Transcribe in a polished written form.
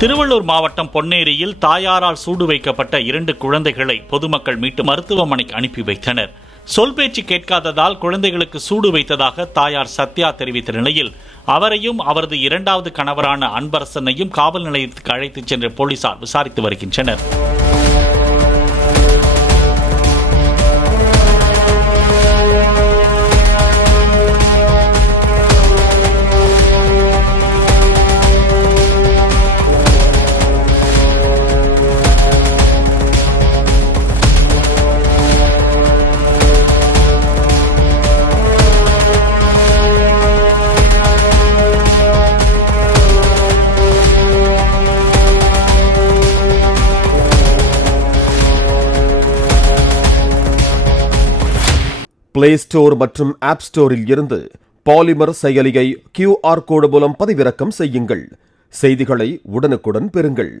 திருவள்ளூர் மாவட்டம் பொன்னேரியில் தாயாரால் சூடு வைக்கப்பட்ட 2 குழந்தைகளை பொதுமக்கள் மீட்டு மருத்துவமனைக்கு அனுப்பி வைத்தனர். சொல் பேச்சு கேட்காததால் குழந்தைகளுக்கு சூடு வைத்ததாக தாயார் சத்யா தெரிவித்த நிலையில் அவரையும் அவரது 2வது கணவரான அன்பரசனையும் காவல் நிலையத்துக்கு அழைத்துச் சென்ற போலீசார் விசாரித்து வருகின்றனர். பிளே ஸ்டோர் மற்றும் ஆப் ஸ்டோரில் இருந்து பாலிமர் செயலியை QR கோடு மூலம் பதிவிறக்கம் செய்யுங்கள். செய்திகளை உடனுக்குடன் பெறுங்கள்.